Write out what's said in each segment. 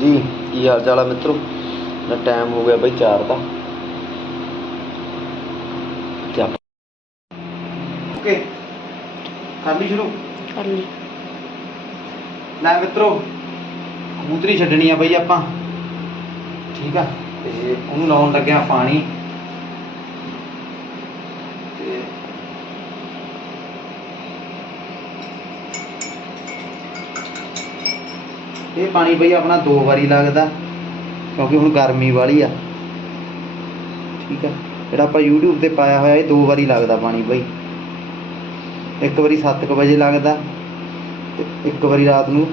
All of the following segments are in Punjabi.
ਹਾਂਜੀ ਕੀ ਹਾਲ ਚਾਲ ਆ ਮਿੱਤਰੋ? ਨਾ ਟਾਈਮ ਹੋ ਗਿਆ ਬਈ 4 ਦਾ। ਤੇ ਓਕੇ ਕਰ ਲਈ ਸ਼ੁਰੂ? ਕਰ ਲਈ ਲੈ ਮਿੱਤਰੋ ਕਬੂਤਰੀ ਛੱਡਣੀ ਆ ਬਈ ਆਪਾਂ। ਠੀਕ ਆ ਤੇ ਉਹਨੂੰ ਲਾਉਣ ਲੱਗਿਆ ਪਾਣੀ ਤੇ ਇਹ ਪਾਣੀ ਬਈ ਆਪਣਾ ਦੋ ਵਾਰੀ ਲੱਗਦਾ, ਕਿਉਂਕਿ ਹੁਣ ਗਰਮੀ ਵਾਲੀ ਆ। ਠੀਕ ਆ, ਜਿਹੜਾ ਆਪਾਂ YouTube ਤੇ ਪਾਇਆ ਹੋਇਆ, ਇਹ ਦੋ ਵਾਰੀ ਲੱਗਦਾ ਪਾਣੀ ਬਈ। ਇੱਕ ਵਾਰੀ 7:00 ਵਜੇ ਲੱਗਦਾ, ਤੇ ਇੱਕ ਵਾਰੀ ਰਾਤ ਨੂੰ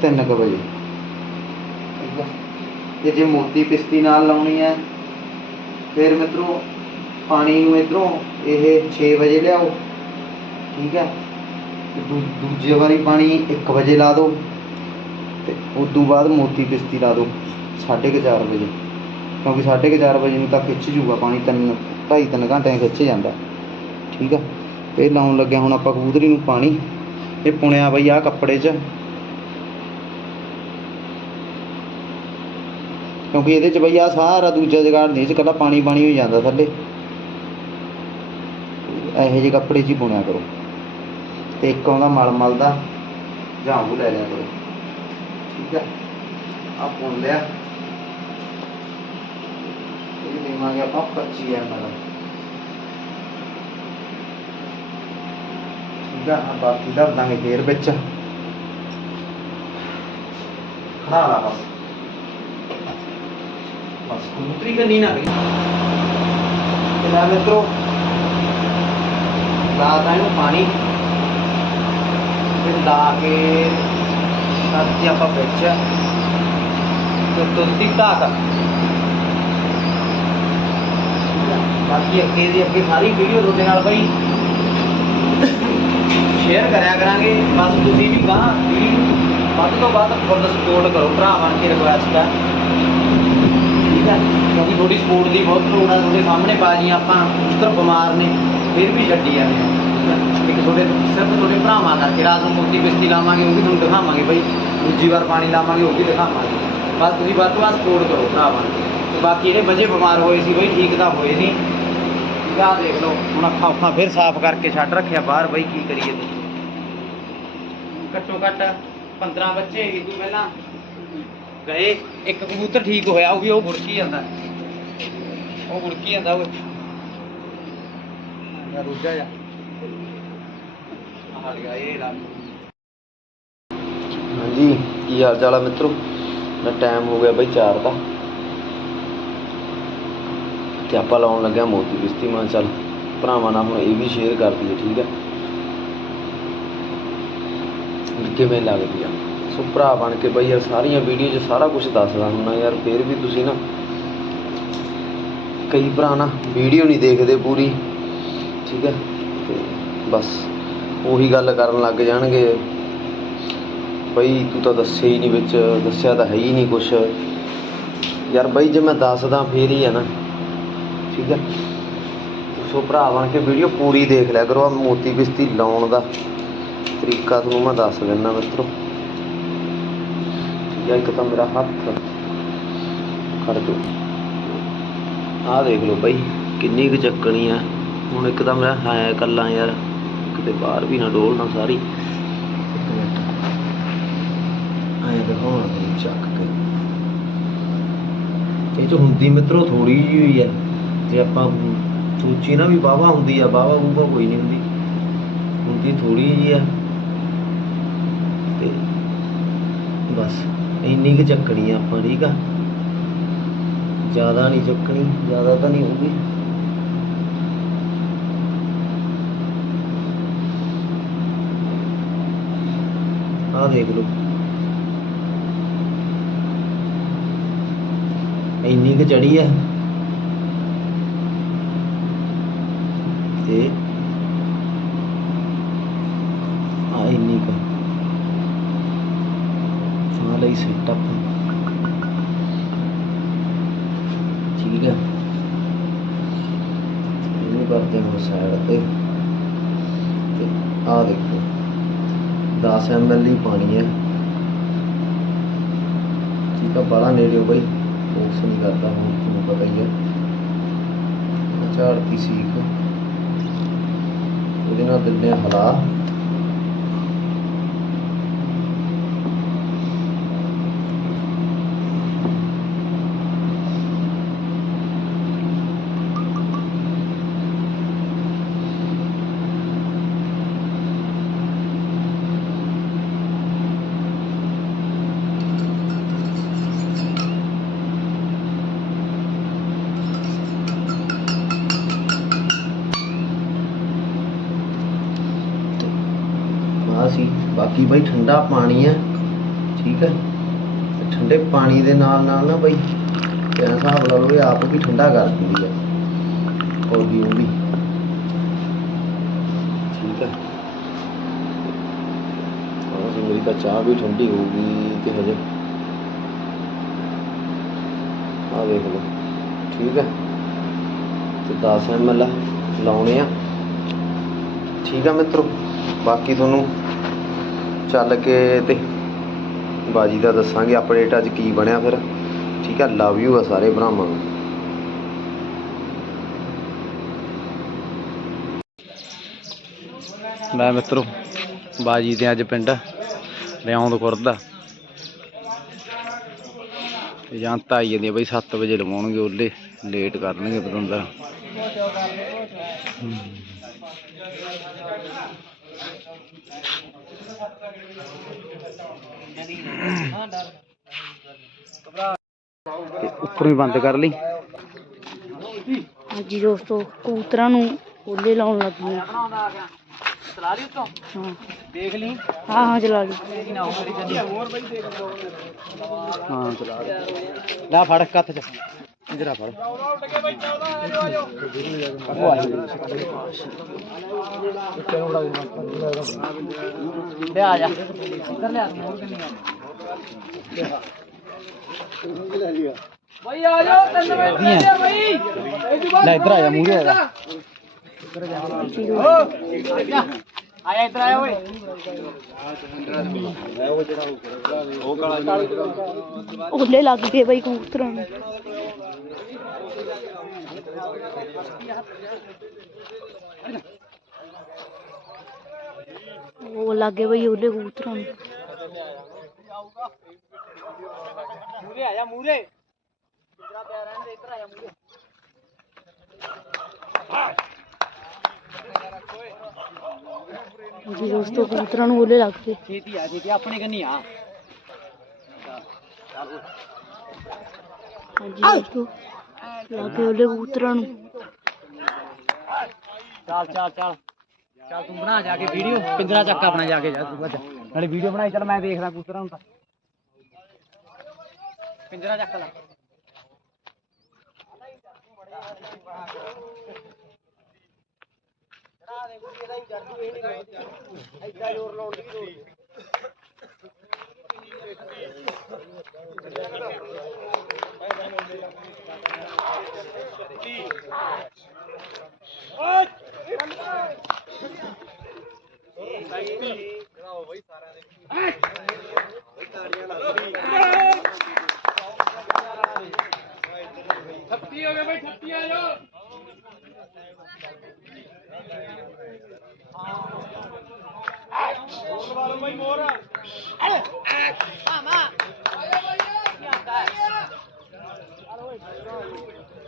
3:00 ਵਜੇ। ਠੀਕ ਆ? ਤੇ ਜੇ ਮੋਤੀ ਪਿਸਤੀ ਨਾਲ ਲਾਉਣੀ ਹੈ ਫਿਰ ਮਿੱਤਰੋ ਪਾਣੀ ਨੂੰ ਇਧਰੋਂ ਇਹ 6 ਵਜੇ ਲਿਆਓ। ਠੀਕ ਹੈ ਦੂ- ਦੂਜੇ ਵਾਰੀ ਪਾਣੀ 1 ਵਜੇ ਲਾ ਦਿਓ। ਤੇ ਉਸ ਤੋਂ ਬਾਅਦ ਮੋਤੀ ਕਿਸ਼ਤੀ ਲਾ ਦਿਓ 4:30 ਵਜੇ। ਕਿਉਂਕਿ 4:30 ਵਜੇ ਨੂੰ ਤਾਂ ਖਿੱਚ ਜੂਗਾ ਪਾਣੀ, ਤਿੰਨ, ਢਾਈ ਤਿੰਨ ਘੰਟੇ ਖਿੱਚ ਜਾਂਦਾ। ਠੀਕ ਆ? ਇਹ ਲਾਉਣ ਲੱਗਿਆ ਹੁਣ ਆਪਾਂ ਕਬੂਤਰੀ ਨੂੰ ਪਾਣੀ। ਇਹ ਪੁਣਿਆ ਬਈ ਆ ਕੱਪੜੇ 'ਚ। ਕਿਉਂਕਿ ਇਹਦੇ 'ਚ ਬਈ ਆ ਸਾਰਾ ਦੂਜਾ ਜਗਾੜ ਨਹੀਂ, ਇਹ ਕੱਲਾ ਪਾਣੀ ਪਾਣੀ ਹੋ ਜਾਂਦਾ ਥੱਲੇ। ਇਹੋ ਜਿਹੇ ਕੱਪੜੇ 'ਚ ਹੀ ਪੁਣਿਆ ਕਰੋ। ਤੇ ਇੱਕ ਆਉਂਦਾ ਮਲ ਮਲ ਦਾ ਝਾਂਗੂ ਲੈ ਲਿਆ ਕਰੋ। ਠੀਕ ਹੈ ਆ ਪੁਣ ਲਿਆ। ਇਹ ਦੇਵਾਂਗੇ ਆਪਾਂ 25 ml ਠੀਕ ਆ? ਆ ਬਾਕੀ ਧਰ ਦਾਂਗੇ ਫੇਰ ਵਿੱਚ। ਖੜਾ ਲਾ ਬਸ। ਬਸ ਕਬੂਤਰੀ ਕਰਨੀ ਨਾ ਗਈ ਤੇ ਲੈ ਮਿੱਤਰੋ, ਲਾ ਇਹਨੂੰ ਪਾਣੀ। ਲਾ ਕੇ ਸਾਥੀ ਆਪਾਂ ਵਿੱਚ ਤੇ ਤੁਲਸੀ ਢਾਕ ਬਾਕੀ ਅੱਗੇ ਦੀ ਅੱਗੇ ਸਾਰੀ ਵੀਡੀਓ ਤੁਹਾਡੇ ਨਾਲ ਬਈ ਸ਼ੇਅਰ ਕਰਿਆ ਕਰਾਂਗੇ। ਬਸ ਤੁਸੀਂ ਵੀ ਗਾਂ ਵੱਧ ਤੋਂ ਵੱਧ ਫੁੱਲ ਸਪੋਰਟ ਕਰੋ ਭਰਾ ਬਣ ਕੇ ਰਿਕੁਐਸਟ ਹੈ ਠੀਕ ਹੈ ਕਿਉਂਕਿ ਤੁਹਾਡੀ ਸਪੋਰਟ ਦੀ ਬਹੁਤ ਲੋੜ ਹੈ ਤੁਹਾਡੇ ਸਾਹਮਣੇ ਬਾਜੀਆਂ ਆਪਾਂ ਉੱਤਰ ਬਿਮਾਰ ਨੇ, ਫਿਰ ਵੀ ਛੱਡੀ ਜਾਂਦੇ ਹਾਂ ਇੱਕ ਤੁਹਾਡੇ ਸਿਰਫ ਤੁਹਾਡੇ ਭਰਾਵਾਂ ਕਰਕੇ ਰਾਤ ਨੂੰ ਮੋਤੀ ਬਿਸਤੀ ਲਾਵਾਂਗੇ, ਉਹ ਵੀ ਤੁਹਾਨੂੰ ਦਿਖਾਵਾਂਗੇ ਬਈ। ਦੂਜੀ ਵਾਰ ਪਾਣੀ ਲਾਵਾਂਗੇ, ਉਹ ਵੀ ਦਿਖਾਵਾਂਗੇ। ਬਸ ਤੁਸੀਂ ਵੱਧ ਤੋਂ ਵੱਧ ਸਪੋਰਟ ਕਰੋ ਭਰਾ ਤੇ ਬਾਕੀ ਜਿਹੜੇ ਬੱਚੇ ਬਿਮਾਰ ਹੋਏ ਸੀ ਬਈ, ਠੀਕ ਤਾਂ ਹੋਏ ਨਹੀਂ ਆ ਦੇਖ ਲਓ, ਹੁਣ ਅੱਖਾਂ ਉੱਖਾਂ ਫਿਰ ਸਾਫ਼ ਕਰਕੇ ਛੱਡ ਰੱਖਿਆ ਬਾਹਰ ਬਈ, ਕੀ ਕਰੀਏ ਤੁਸੀਂ? ਘੱਟੋ ਘੱਟ 15 ਬੱਚੇ ਇਹ ਤੋਂ ਪਹਿਲਾਂ। ਗਏ, ਇੱਕ ਕਬੂਤਰ ਠੀਕ ਹੋਇਆ, ਉਹ ਵੀ ਉਹ ਗੁੜਕੀ ਜਾਂਦਾ ਉਹ ਗੁੜਕੀ ਜਾਂਦਾ ਉਹ। ਯਾ ਰੁੱਜਾ ਜਾ ਹਾਂਜੀ, ਕੀ ਹਾਲ ਚਾਲ ਆ ਮਿੱਤਰੋ? ਨਾ ਟਾਈਮ ਹੋ ਗਿਆ ਬਈ 4 ਦਾ। ਤੇ ਆਪਾਂ ਲਾਉਣ ਲੱਗਿਆ ਮੋਤੀ ਬਿਸਤੀ ਮਾਂ ਚੱਲ ਭਰਾਵਾਂ ਨਾਲ ਹੁਣ ਇਹ ਵੀ ਸ਼ੇਅਰ ਕਰ ਦਈਏ, ਠੀਕ ਹੈ ਕਿਵੇਂ ਲੱਗਦੀ ਆ? ਸੋ ਭਰਾ ਬਣ ਕੇ ਬਈ ਯਾਰ ਸਾਰੀਆਂ ਵੀਡੀਓ 'ਚ ਸਾਰਾ ਕੁਝ ਦੱਸਦਾ ਹੁੰਦਾ ਯਾਰ, ਫੇਰ ਵੀ ਤੁਸੀਂ ਨਾ ਕਈ ਭਰਾ ਨਾ ਵੀਡੀਓ ਨਹੀਂ ਦੇਖਦੇ ਪੂਰੀ, ਠੀਕ ਹੈ ਤੇ ਬਸ। ਉਹੀ ਗੱਲ ਕਰਨ ਲੱਗ ਜਾਣਗੇ। ਬਈ ਤੂੰ ਤਾਂ ਦੱਸਿਆ ਹੀ ਨਹੀਂ ਵਿੱਚ, ਦੱਸਿਆ ਤਾਂ ਹੈ ਹੀ ਨਹੀਂ ਕੁਛ। ਯਾਰ ਬਈ ਜੇ ਮੈਂ ਦੱਸਦਾ ਫੇਰ ਹੀ ਹੈ ਨਾ। ਠੀਕ ਹੈ ਸੋ ਭਰਾ ਬਣ ਕੇ ਵੀਡੀਓ ਪੂਰੀ ਦੇਖ ਲਿਆ ਕਰੋ ਆ ਮੋਤੀ ਬਿਸਤੀ ਲਾਉਣ ਦਾ ਤਰੀਕਾ ਤੁਹਾਨੂੰ ਮੈਂ ਦੱਸ ਦਿੰਦਾ ਮਿੱਤਰੋ। ਠੀਕ ਇੱਕ ਤਾਂ ਮੇਰਾ ਹੱਥ ਖੜ ਜੋ ਆਹ ਦੇਖ ਲਓ ਬਾਈ, ਕਿੰਨੀ ਕੁ ਚੱਕਣੀ ਆ। ਹੁਣ ਇੱਕ ਤਾਂ ਮੇਰਾ ਹੈ ਇਕੱਲਾ ਯਾਰ। ਕਿਤੇ ਬਾਹਰ ਵੀ ਨਾ ਡੋਲ ਨਾ ਸਾਰੀ। ਆਏ ਦਿਖਾਉਣਾ ਤੁਹਾਨੂੰ ਚੱਕ ਕੇ। ਇਹ ਚ ਹੁੰਦੀ ਮਿੱਤਰੋ ਥੋੜੀ ਜਿਹੀ ਹੋਈ ਆ ਜੇ ਆਪਾਂ ਸੋਚੀ ਨਾ ਵੀ ਵਾਹਵਾ ਹੁੰਦੀ ਆ, ਵਾਹਵਾ ਬੂਵਾ ਕੋਈ ਨਹੀਂ ਹੁੰਦੀ। ਹੁੰਦੀ ਥੋੜੀ ਜਿਹੀ ਆ। ਤੇ ਬਸ, ਇੰਨੀ ਕੁ ਚੱਕਣੀ ਆ ਆਪਾਂ, ਠੀਕ ਆ? ਜ਼ਿਆਦਾ ਨਹੀਂ ਚੱਕਣੀ, ਜ਼ਿਆਦਾ ਤਾਂ ਨਹੀਂ ਹੋਊਗੀ। ਆਹ ਦੇਖ ਲਓ ਇੰਨੀ ਕੁ ਚੜੀ ਆ ਤੇ ਆ ਇੰਨੀ ਕੁ ਆ ਲਈ ਸੈਟਅਪ ਠੀਕ ਹੈ ਇਹਨੂੰ ਕਰਦੇ ਹਾਂ ਸਾਈਡ ਤੇ ਤੇ ਆ ਦੇਖੋ 10 ml ਹੀ ਪਾਣੀ ਹੈ ਤਾਂ ਬਾਲਾ ਨੇੜੇ ਹੋ ਬਈ ਫੋਕਸ ਨਹੀਂ ਕਰਦਾ ਹੁਣ ਤੁਹਾਨੂੰ ਪਤਾ ਹੀ ਹੈ ਝਾੜਤੀ ਸੀਖ ਉਹਦੇ ਨਾਲ ਦਿੰਦੇ ਆ ਹਲਾ ਆ ਸੀ ਬਾਕੀ ਬਾਈ ਠੰਡਾ ਪਾਣੀ ਹੈ ਠੀਕ ਹੈ ਠੰਡੇ ਪਾਣੀ ਦੇ ਨਾਲ ਨਾਲ ਨਾ ਬਾਈ ਤੇ ਹਿਸਾਬ ਲਾ ਲਓ ਇਹ ਆਪ ਵੀ ਠੰਡਾ ਕਰ ਦਿੰਦੀ ਹੈ ਪੌਦੀ ਉਹ ਵੀ ਠੀਕ ਹੈ ਆਹ ਮੇਰੀ ਤਾਂ ਚਾਹ ਵੀ ਠੰਡੀ ਹੋਊਗੀ ਗਈ ਤੇ ਹਜੇ? ਆ ਦੇਖ ਲਓ। ਠੀਕ ਹੈ ਤੇ 10 ml ਲਾਉਣੇ ਆ। ਠੀਕ ਆ ਮਿੱਤਰੋ, ਬਾਕੀ ਤੁਹਾਨੂੰ ਚੱਲ ਕੇ ਤੇ ਬਾਜੀ ਦਾ ਦੱਸਾਂਗੇ ਅਪਡੇਟ ਅੱਜ ਕੀ ਬਣਿਆ ਫਿਰ। ਠੀਕ ਆ ਲਵ ਯੂ ਆ ਸਾਰੇ ਭਰਾਵਾਂ ਨੂੰ। ਮੈਂ ਮਿੱਤਰੋ, ਬਾਜੀ ਤੇ ਅੱਜ ਪਿੰਡ ਰਿਆਉਂਦ ਖੁਰਦਾ ਜਨਤਾ ਆਈ ਜਾਂਦੀ ਆ ਬਈ 7 ਵਜੇ ਲਵਾਉਣਗੇ ਉਹਲੇ ਲੇਟ ਕਰਨਗੇ ਪਤੰਦਰ ਉੱਪਰੋਂ ਹੀ ਬੰਦ ਕਰ ਲਈ। ਹਾਂਜੀ ਦੋਸਤੋ ਕਬੂਤਰਾਂ ਨੂੰ ਓਲੇ ਲਾਉਣ ਲੱਗੀ ਹਾਂ ਚਲਾ ਲਈ। ਉੱਤੋਂ ਹਾਂ ਦੇਖ ਲਈ। ਹਾਂ ਹਾਂ ਚਲਾ ਲਈ। ਹਾਂ ਚਲਾ ਲੈ ਫੜ ਕੱਤ ਚ। ਇੰਦਰਾ ਫੜ ਲੈ ਆ ਜਾ ਇੱਧਰ ਲੈ ਆ ਬਈ ਆ ਜਾ ਤਿੰਨ ਮਿੰਟ ਬਈ ਲੈ ਇੱਧਰ ਆ ਜਾ ਮੂਰੇ ਆ ਜਾ ਆਇਆ ਇੱਧਰ ਆਇਆ ਓਏ ਓਲੇ ਲੱਗ ਗਏ ਬਈ ਕਬੂਤਰਾਂ ਨੂੰ ਉਹ ਲੱਗ ਬਈ ਓਲੇ ਕਬੂਤਰਾਂ ਨੂੰ ਮੂਰੇ ਆ ਜਾ ਮੂਰੇ। ਇੱਧਰ ਪਿਆ ਰਹਿਣ ਦੇ ਇੱਧਰ ਆ ਜਾ ਮੂਰੇ। ਹਾਂਜੀ ਦੋਸਤੋ ਕਬੂਤਰਾਂ ਨੂੰ ਓਲੇ ਲੱਗ ਗਏ। ਛੇਤੀ ਆ ਛੇਤੀ ਆਪਣੇ ਕੰਨੀ ਆ। ਹਾਂਜੀ ਦੋਸਤੋ ਲੱਗ ਗਏ ਓਲੇ ਕਬੂਤਰਾਂ ਨੂੰ। ਚੱਲ ਚੱਲ ਚੱਲ। ਚੱਲ, ਤੂੰ ਬਣਾ ਜਾ ਕੇ ਵੀਡੀਓ। ਪਿੰਜਰਾ ਚੱਕ ਆਪਣਾ ਜਾ ਕੇ ਜਾ, ਤੂੰ ਭੱਜ ਨਾਲੇ ਵੀਡੀਓ ਬਣਾਈ, ਚੱਲ ਮੈਂ ਦੇਖਦਾ ਕੂਤਰਾਂ ਨੂੰ ਤਾਂ। ਪਿੰਜਰਾ ਚੱਕ ਲੈ।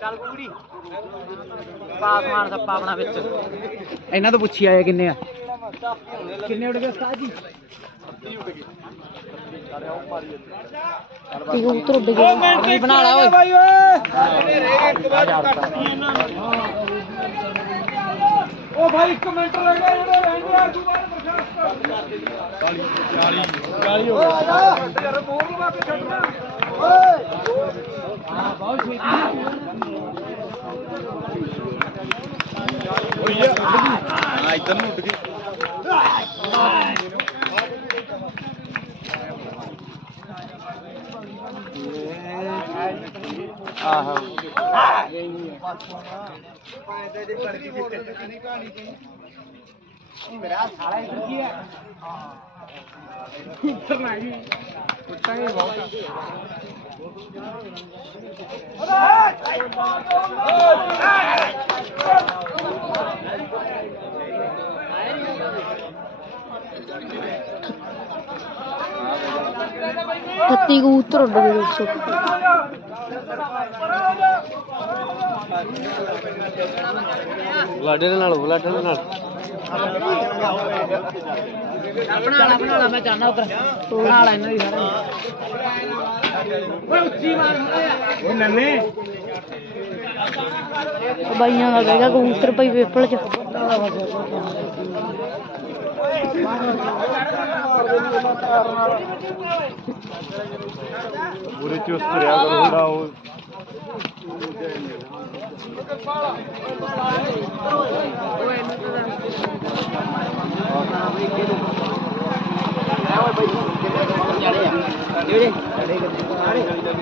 ਚੱਲ ਕੁੜੀ ਪਾਸ ਮਾਰ ਦਾ ਪਾਵਣਾ ਵਿੱਚ। ਇਹਨਾਂ ਤੋਂ ਪੁੱਛੀ ਆਏ ਕਿੰਨੇ ਆ? ਕਿੰਨੇ ਉੱਡ ਗਏ ਉਸਤਾਦ ਜੀ? ਤੇ ਕਬੂਤਰ ਉੱਡ ਗਏ ਆਪਣੀ ਬਣਾ ਲਾ ਓਏ। ਬਾਈ ਓ ਭਾਈ ਇੱਕ ਮਿੰਟ ਰਹਿ ਗਿਆ ਜਿਹੜੇ ਰਹਿੰਦੇ ਆ ਤੂੰ ਬਾਅਦ ਪ੍ਰਸ਼ਾਸਨ 40 40 ਹੋ ਗਿਆ ਯਾਰ ਮੋਰ ਲਵਾ ਕੇ ਛੱਡਣਾ ਓਏ ਹਾਂ ਬਹੁਤ ਛੇਤੀ ਓਏ ਆ ਇਧਰ ਨੂੰ ਉੱਡ ਗਈ ਆਹੋ ਮੇਰਾ ਸਾਲਾ ਇੱਧਰ ਕੀ ਹੈ ਇੱਧਰ ਨਾ ਗਈ ਕੁੱਤਾ ਹੀ ਬਹੁਤ ਠੱਤੀ ਕਬੂਤਰ ਉੱਡ ਗਏ ਦੋਸਤੋ ਬੁਲਾਡੇ ਦੇ ਨਾਲ ਬੁਲਾਡੇ ਦੇ ਨਾਲ ਉਹ ਬਾਈਆਂ ਦਾ ਕਹਿਗਾ ਕਬੂਤਰ ਭਾਈ ਪੇਪਰ ਚ। ਪੂਰੇ ਚੁਸਤ ਰਿਹਾ ਕਰੋ ਜਿਹੜਾ ਉਹ।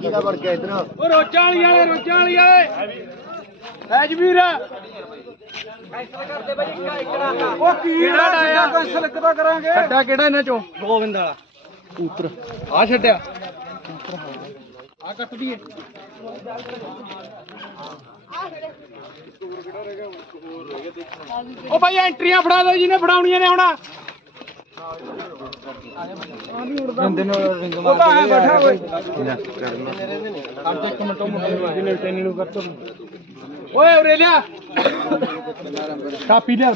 ਕੀ ਦਾ ਵੜ ਗਿਆ ਇਧਰ ਉਹ ਰੋਚਾਂ ਵਾਲੀ ਵਾਲੇ ਰੋਚਾਂ ਵਾਲੀ ਵਾਲੇ। ਐ ਜਮੀਰ। ਉਹ ਕੀ ਕਿਹੜਾ ਡਾਇਆ ਕੈਂਸਲ ਕਿਦਾਂ ਕਰਾਂਗੇ। ਛੱਡਿਆ ਕਿਹੜਾ ਇਹਨਾਂ ਚੋਂ? ਗੋਬਿੰਦ ਵਾਲਾ। ਪੁੱਤਰ ਆ ਛੱਡਿਆ। ਆ ਕੱਟ ਦਈਏ। ਉਹ ਭਾਈ ਐਂਟਰੀਆਂ ਫੜਾ ਦਿਓ ਜਿਹਨੇ ਫੜਾਉਣੀਆਂ ਨੇ ਹੁਣ। ਬੰਦੇ ਨੂੰ ਰਿੰਗ ਮਾਰ ਕੇ ਬੈਠਾ ਓਏ ਇੱਕ ਮਿੰਟ ਉਹ ਮੁੰਡੇ ਟੈਨੀ ਨੂੰ ਓਏ ਉਰੇ ਲਿਆ ਕਾਪੀ ਲਿਆ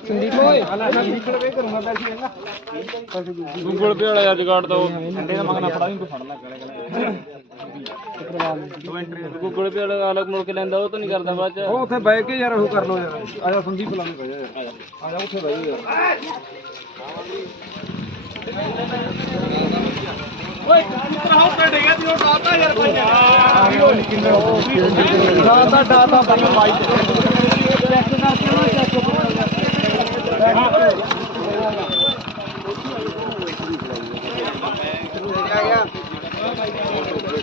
ਸੰਦੀਪ ਓਏ। ਨਿਕਲ ਵੇ ਕਰੂੰਗਾ ਪੈਸੇ ਚੰਗਾ ਗੂਗਲ ਪੇ ਵਾਲਾ ਅੱਜ ਕਾਰਡ ਦੋ ਅੰਡੇ ਦਾ ਮੰਗਣਾ ਫੜਾ ਤੂੰ ਫੜ ਲੈ। ਗੂਗਲ ਪੇ ਵਾਲਾ ਅਲੱਗ ਮੁੜ ਕੇ ਲੈਂਦਾ ਉਹ ਤਾਂ ਨਹੀਂ ਕਰਦਾ ਬਾਅਦ ਚ। ਉਹ ਉੱਥੇ ਬਹਿ ਕੇ ਯਾਰ ਉਹ ਕਰ ਲੋ ਯਾਰ। ਆ ਜਾ ਸੰਦੀਪ ਲਾ ਨੂੰ ਕਹਿ ਯਾਰ। ਆ ਜਾ ਉੱਥੇ ਬਹਿ ਯਾਰ। ਓਏ ਭਾਈ। ਭਾਈ ਚੈੱਕ ਕਰਕੇ ਨਾ ਚੈੱਕ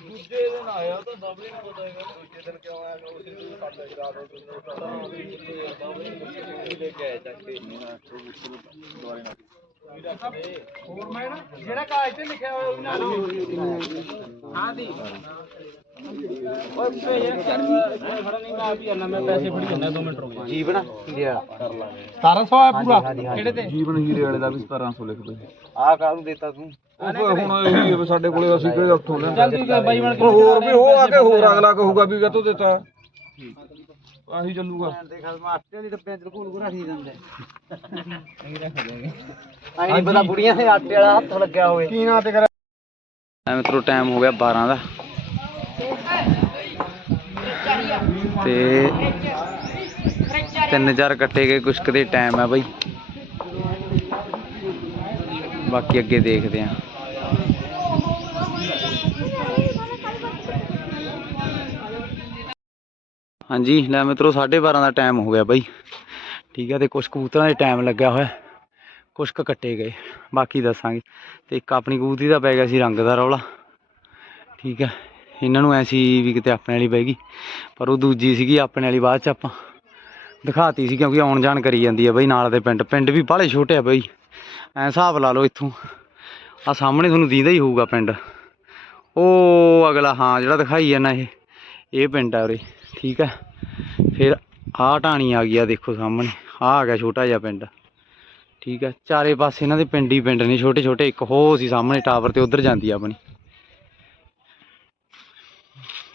ਆ? ਗਿਆ ਨਾ ਕਰਨਾ ਚੜਨ ਨਹੀਂ ਮਾਰਿਆ ਕੀ ਪੇਪਰ ਚ ਬਈ ਜਿਹੜਾ ਕਾਗਜ਼ ਤੇ ਲਿਖਿਆ ਹੋਇਆ ਉਹ ਨਾਲ ਹਾਂ ਦੀ ਓਏ ਯਾਰ ਖੜਾ ਨਹੀਂ ਮੈਂ ਆਪ ਹੀ ਆਣਾ ਮੈਂ ਪੈਸੇ ਫੜੀ ਜਾਂਦਾ 2 ਮਿੰਟ ਰੁਕ ਜਾ। ਜੀਵਨ? ਹੀਰੇ 1700 ਆ ਪੂਰਾ। ਕਿਹੜੇ ਤੇ? ਜੀਵਨ ਹੀਰੇ ਵਾਲੇ ਦਾ ਵੀ 1700 ਲਿਖ ਬਈ ਆਹ ਕਾਹਨੂੰ ਦਿੱਤਾ ਤੂੰ? ਉਹ ਹੁਣ ਇਹੀ ਹੈ ਸਾਡੇ ਕੋਲੇ ਅਸੀਂ ਕਿਹੜੇ ਉੱਥੋਂ ਲੈਂਦੇ? ਤੂੰ ਬਾਈ ਬਣ ਕੇ ਹੋਰ ਵੀ ਉਹ ਆ ਕੇ ਹੋਰ ਅਗਲਾ ਕਹੂਗਾ ਵੀ ਕਾਤੋਂ ਦਿੱਤਾ। ਆਹੀ ਚੱਲੂਗਾ। ਦੇਖ ਮੈਂ ਆਟੇ ਵਾਲੀ ਡੱਬਿਆਂ ਚ ਲਕੂਲ ਕੋ ਰੱਖੀ ਦਿੰਦੇ ਆਈ ਨਹੀਂ ਪਤਾ ਬੁੜੀਆਂ ਦੇ ਆਟੇ ਵਾਲਾ ਹੱਥ ਲੱਗਿਆ ਹੋਵੇ। ਕੀ ਨਾਂ ਤੇ ਕਰ ਐ ਮਿੱਤਰੋ ਟਾਈਮ ਹੋ ਗਿਆ 12 ਦਾ। ਤੇ ਤਿੰਨ ਚਾਰ ਕੱਟੇ ਗਏ ਕੁਛ ਕੁ ਦੇ ਟਾਈਮ ਹੈ ਬਾਈ। ਬਾਕੀ ਅੱਗੇ ਦੇਖਦੇ ਆਂ। ਹਾਂਜੀ, ਲੈ ਮਿੱਤਰੋ 12:30 ਦਾ ਟਾਈਮ ਹੋ ਗਿਆ ਬਾਈ। ਠੀਕ ਹੈ ਤੇ ਕੁਛ ਕਬੂਤਰਾਂ ਦੇ ਟਾਈਮ ਲੱਗਿਆ ਹੋਇਆ। ਕੁਛ ਕੁ ਕੱਟੇ ਗਏ, ਬਾਕੀ ਦੱਸਾਂਗੇ। ਤੇ ਇੱਕ ਆਪਣੀ ਕਬੂਤਰੀ ਦਾ ਪੈ ਗਿਆ ਸੀ, ਰੰਗ ਦਾ ਰੌਲਾ। ਠੀਕ ਹੈ ਇਹਨਾਂ ਨੂੰ ਐਸੀ ਵੀ ਕਿਤੇ ਆਪਣੇ ਵਾਲੀ ਪੈ ਗਈ, ਪਰ ਉਹ ਦੂਜੀ ਸੀਗੀ, ਆਪਣੇ ਵਾਲੀ ਬਾਅਦ ਚ ਆਪਾਂ ਦਿਖਾਤੀ ਸੀ, ਕਿਉਂਕਿ ਆਉਣ ਜਾਣ ਕਰੀ ਜਾਂਦੀ ਆ ਬਈ, ਨਾਲ ਦੇ ਪਿੰਡ। ਪਿੰਡ ਵੀ ਬਾਹਲੇ ਛੋਟੇ ਆ ਬਈ। ਐ ਹਿਸਾਬ ਲਾ ਲਓ ਇੱਥੋਂ। ਆ ਸਾਹਮਣੇ ਤੁਹਾਨੂੰ ਦੀਂਦਾ ਹੀ ਹੋਊਗਾ ਪਿੰਡ। ਉਹ ਅਗਲਾ, ਹਾਂ, ਜਿਹੜਾ ਦਿਖਾਈ ਜਾਂਦਾ ਇਹ ਇਹ ਪਿੰਡ ਆ ਉਰੇ। ਠੀਕ ਹੈ। ਫਿਰ ਆਹ ਢਾਣੀ ਆ ਗਈ ਆ ਦੇਖੋ ਸਾਹਮਣੇ। ਆਹ ਆ ਗਿਆ ਛੋਟਾ ਜਿਹਾ ਪਿੰਡ। ਠੀਕ ਹੈ। ਚਾਰੇ ਪਾਸੇ ਇਹਨਾਂ ਦੇ ਪਿੰਡ ਹੀ ਪਿੰਡ ਨੇ। ਛੋਟੇ ਛੋਟੇ ਇੱਕ ਹੋ ਸੀ ਸਾਹਮਣੇ ਟਾਵਰ ਤੇ ਉਧਰ ਜਾਂਦੀ ਆ ਆਪਣੀ।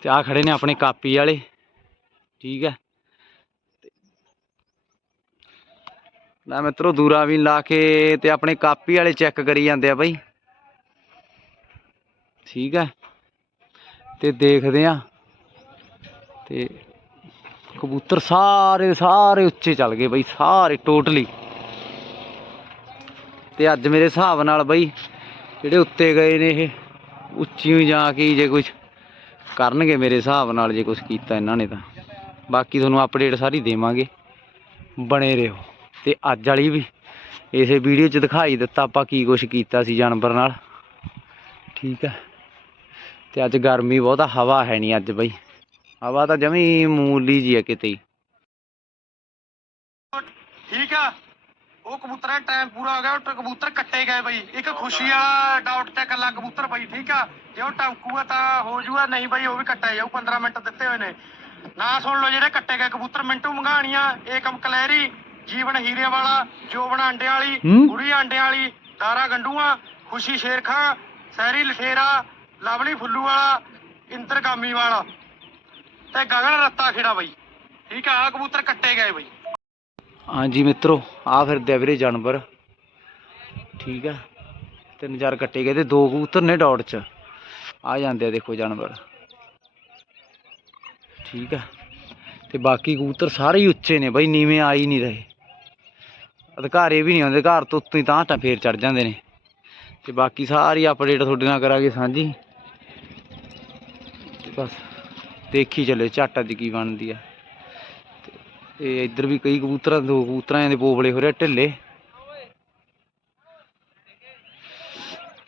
ਤੇ ਆ ਖੜੇ ਨੇ ਆਪਣੇ ਕਾਪੀ ਵਾਲੇ। ਠੀਕ ਹੈ। ਲੈ ਮਿੱਤਰੋ, ਦੂਰਾ ਵੀ ਲਾ ਕੇ ਤੇ ਆਪਣੇ ਕਾਪੀ ਵਾਲੇ ਚੈੱਕ ਕਰੀ ਜਾਂਦੇ ਆ ਬਾਈ। ਠੀਕ ਹੈ। ਤੇ ਦੇਖਦੇ ਆ। ਤੇ ਕਬੂਤਰ ਸਾਰੇ ਸਾਰੇ ਉੱਚੇ ਚੱਲ ਗਏ ਬਈ, ਸਾਰੇ ਟੋਟਲੀ ਤੇ ਅੱਜ ਮੇਰੇ ਹਿਸਾਬ ਨਾਲ ਬਈ, ਜਿਹੜੇ ਉੱਤੇ ਗਏ ਨੇ ਇਹ, ਉੱਚੀ ਜਾ ਕੇ ਜੇ ਕੁਝ ਕਰਨਗੇ ਮੇਰੇ ਹਿਸਾਬ ਨਾਲ ਜੇ ਕੁਝ ਕੀਤਾ ਇਹਨਾਂ ਨੇ ਤਾਂ। ਬਾਕੀ ਤੁਹਾਨੂੰ ਅਪਡੇਟ ਸਾਰੀ ਦੇਵਾਂਗੇ। ਬਣੇ ਰਹੋ। ਤੇ ਅੱਜ ਵਾਲੀ ਵੀ ਇਸੇ ਵੀਡੀਓ 'ਚ ਦਿਖਾਈ ਦਿੱਤਾ ਆਪਾਂ ਕੀ ਕੁਝ ਕੀਤਾ ਸੀ ਜਾਨਵਰ ਨਾਲ। ਠੀਕ ਹੈ ਤੇ ਅੱਜ ਗਰਮੀ ਬਹੁਤਾ ਹਵਾ ਹੈ ਨਹੀਂ ਅੱਜ ਬਈ। ਹਵਾ ਤਾਂ ਜਮੀ ਮੂਲੀ ਜੀ ਹੈ ਕਿਤੇ ਹੀ। ਠੀਕ ਆ। ਉਹ ਕਬੂਤਰਾਂ ਦਾ ਟਾਈਮ ਪੂਰਾ ਹੋ ਗਿਆ ਉਹ ਕਬੂਤਰ ਕੱਟੇ ਗਏ ਬਈ। ਇੱਕ ਖੁਸ਼ੀ ਵਾਲਾ ਡਾਊਟ ਤੇ ਕੱਲਾ ਕਬੂਤਰ ਬਈ ਠੀਕ ਆ। ਜੇ ਉਹ ਟਾਂਕੂਆ ਤਾਂ ਹੋ ਜੂਗਾ ਨਹੀਂ ਬਈ ਉਹ ਵੀ ਕੱਟਿਆ ਜਾਊ 15 ਮਿੰਟ ਦਿੱਤੇ ਹੋਏ ਨੇ। ਨਾ ਸੁਣ ਲਓ ਜਿਹੜੇ ਕੱਟੇ ਗਏ ਕਬੂਤਰ ਮਿੰਟੂ ਮੰਗਾਣੀਆਂ ਏਕਮ ਕਲੈਰੀ ਜੀਵਨ ਹੀਰੇ ਵਾਲਾ ਜੋਬਨ ਆਂਡੇ ਵਾਲੀ ਹੂੰ? ਗੁੜੀ ਆਂਡੇ ਵਾਲੀ ਦਾਰਾ ਗੰਡੂਆ ਖੁਸ਼ੀ ਸ਼ੇਰਖਾਂ ਸੈਰੀ ਲਠੇਰਾ ਲਵਲੀ ਫੁੱਲੂ ਵਾਲਾ ਇੰਤਰਗਾਮੀ ਵਾਲਾ। ਤੇ ਗਗਨ ਰੱਤਾ ਖੇੜਾ ਬਈ। ਠੀਕ ਆ, ਆਹ ਕਬੂਤਰ ਕੱਟੇ ਗਏ ਬਈ। ਹਾਂਜੀ ਮਿੱਤਰੋ ਆ ਫਿਰਦੇ ਆ ਜਾਨਵਰ। ਠੀਕ ਆ, ਤਿੰਨ ਚਾਰ ਕੱਟੇ ਗਏ ਤੇ ਦੋ ਕਬੂਤਰ ਨੇ ਡੌਟ ਚ। ਆ ਜਾਂਦੇ ਆ ਦੇਖੋ ਜਾਨਵਰ। ਠੀਕ ਆ, ਤੇ ਬਾਕੀ ਕਬੂਤਰ ਸਾਰੇ ਹੀ ਉੱਚੇ ਨੇ ਬਈ, ਨੀਵੇਂ ਆ ਹੀ ਨਹੀਂ ਰਹੇ। ਅਧਿਕਾਰੇ ਵੀ ਨਹੀਂ ਆਉਂਦੇ, ਘਰ ਤੋਂ ਉੱਤੋਂ ਹੀ ਤਾਂ ਤਾਂ ਫੇਰ ਚੜ ਜਾਂਦੇ ਨੇ। ਤੇ ਬਾਕੀ ਸਾਰੀ ਅਪਡੇਟ ਤੁਹਾਡੇ ਨਾਲ ਕਰਾਂਗੇ ਸਾਂਝੀ। ਬਸ। ਦੇਖੀ ਚੱਲੇ ਝੱਟ ਅੱਜ ਕੀ ਬਣਦੀ ਆ। ਤੇ ਇੱਧਰ ਵੀ ਕਈ ਕਬੂਤਰਾਂ ਦੋ ਕਬੂਤਰਾਂ ਦੇ ਪੋਪਲੇ ਹੋ ਰਿਹਾ ਢਿੱਲੇ।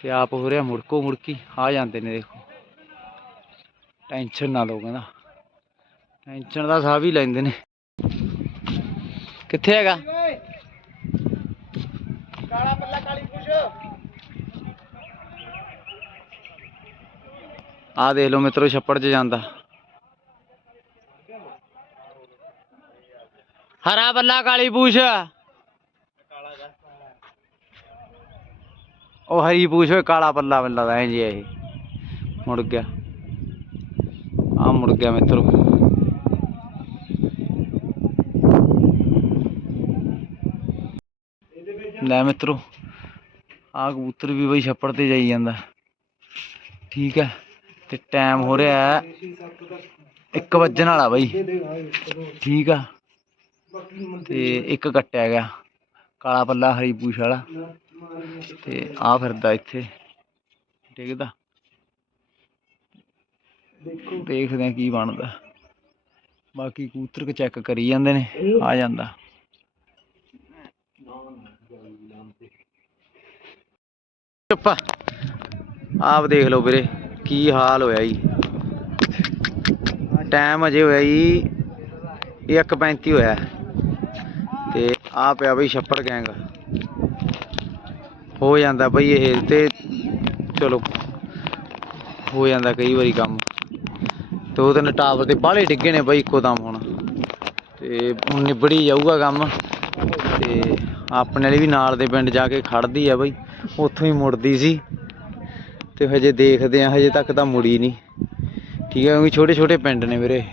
ਤੇ ਆਪ ਹੋ ਰਿਹਾ ਮੁੜਕੋ ਮੁੜਕੀ ਆ ਜਾਂਦੇ ਨੇ ਦੇਖੋ। ਟੈਨਸ਼ਨ ਨਾ ਲਓ ਕਹਿੰਦਾ। ਟੈਨਸ਼ਨ ਦਾ ਸਾਹ ਵੀ ਲੈਂਦੇ ਨੇ। ਕਿੱਥੇ ਹੈਗਾ? ਕਾਲਾ ਪੱਲਾ ਕਾਲੀ ਪੁੱਛ ਆ ਦੇਖ ਲਓ ਮਿੱਤਰੋ ਛੱਪੜ 'ਚ ਜਾਂਦਾ। ਹਰਾ ਬੱਲਾ, ਕਾਲੀ ਪੂਛ। ਉਹ ਹਰੀ ਪੂਛ ਓਏ, ਕਾਲਾ ਪੱਲਾ ਮੈਨੂੰ ਲੱਗਦਾ ਐਂ ਜੀ ਇਹ। ਮੁੜ ਗਿਆ। ਆ ਮੁੜ ਗਿਆ ਮਿੱਤਰੋ। ਲੈ ਮਿੱਤਰੋ ਆ ਕਬੂਤਰ ਵੀ ਬਈ ਛੱਪੜ ਤੇ ਜਾਈ ਜਾਂਦਾ। ਠੀਕ ਹੈ ਤੇ ਟਾਈਮ ਹੋ ਰਿਹਾ ਹੈ 1 ਵਜਣ ਵਾਲਾ ਬਈ। ਠੀਕ ਆ। ਤੇ ਇੱਕ ਕੱਟਿਆ ਗਿਆ ਕਾਲਾ ਪੱਲਾ, ਹਰੀ ਪੂਛ ਵਾਲਾ। ਤੇ ਆ ਫਿਰਦਾ ਇੱਥੇ, ਡਿੱਗਦਾ। ਦੇਖਦੇ ਆ ਕੀ ਬਣਦਾ। ਬਾਕੀ ਕਬੂਤਰ ਕ ਚੈੱਕ ਕਰੀ ਜਾਂਦੇ ਨੇ, ਆ ਜਾਂਦਾ। ਚੁੱਪ ਆਪ ਦੇਖ ਲਓ ਵੀਰੇ, ਕੀ ਹਾਲ ਹੋਇਆ ਜੀ। ਟਾਈਮ ਅਜੇ ਹੋਇਆ ਜੀ ਇਹ 1:35 ਹੋਇਆ। ਤੇ ਆ ਪਿਆ ਬਈ ਛੱਪੜ ਗੈਂਗ ਹੋ ਜਾਂਦਾ ਬਈ ਇਹ ਤੇ ਚਲੋ, ਹੋ ਜਾਂਦਾ ਕਈ ਵਾਰੀ ਕੰਮ। ਦੋ ਤਿੰਨ ਟਾਵਰ ਤੇ ਬਾਹਲੇ ਡਿੱਗੇ ਨੇ ਬਈ ਇੱਕੋ ਦਮ ਹੁਣ। ਤੇ ਹੁਣ ਨਿਬੜੀ ਜਾਊਗਾ ਕੰਮ। ਤੇ ਆਪਣੇ ਵਾਲੀ ਵੀ ਨਾਲ ਦੇ ਪਿੰਡ ਜਾ ਕੇ ਖੜਦੀ ਆ ਬਈ। ਉੱਥੋਂ ਹੀ ਮੁੜਦੀ ਸੀ। ਤੇ ਹਜੇ ਦੇਖਦੇ ਆ, ਹਜੇ ਤੱਕ ਤਾਂ ਮੁੜੀ ਨਹੀਂ। ਠੀਕ ਹੈ ਕਿਉਂਕਿ ਛੋਟੇ ਛੋਟੇ ਪਿੰਡ ਨੇ ਵੀਰੇ।